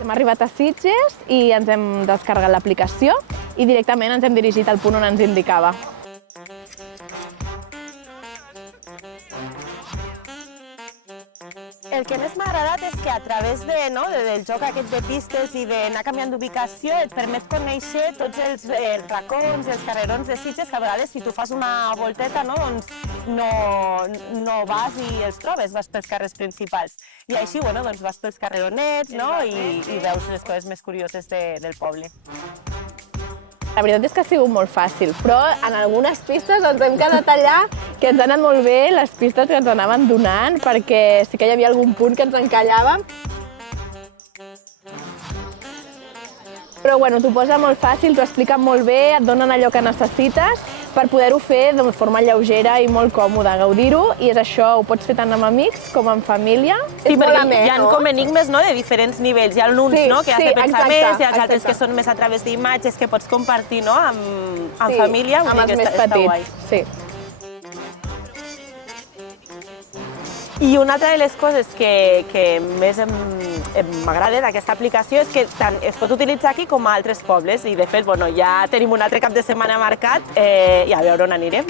Hem arribat a Sitges i ens hem descarregat l'aplicació i directament ens hem dirigit al punt on ens indicava. El que més m'ha agradat és que a través del joc aquest de pistes i d'anar canviant d'ubicació et permet conèixer tots els racons, els carrerons de Sitges, que a vegades si tu fas una volteta doncs no vas i els trobes, vas pels carrers principals. I així doncs vas pels carreronets i veus les coses més curioses del poble. La veritat és que ha sigut molt fàcil, però en algunes pistes ens hem quedat allà que ens han anat molt bé les pistes que ens anaven donant, perquè sí que hi havia algun punt que ens encallàvem. Però bueno, t'ho posa molt fàcil, t'ho expliquen molt bé, et donen allò que necessites per poder-ho fer de forma lleugera i molt còmoda, gaudir-ho, i és això, ho pots fer tant amb amics com amb família. Sí, perquè hi ha com enigmes de diferents nivells, hi ha uns que has de pensar més, hi ha els altres que són més a través d'imatges que pots compartir amb família, amb els més petits, sí. I una altra de les coses que més m'agrada d'aquesta aplicació és que tant es pot utilitzar aquí com a altres pobles i de fet ja tenim un altre cap de setmana marcat i a veure on anirem.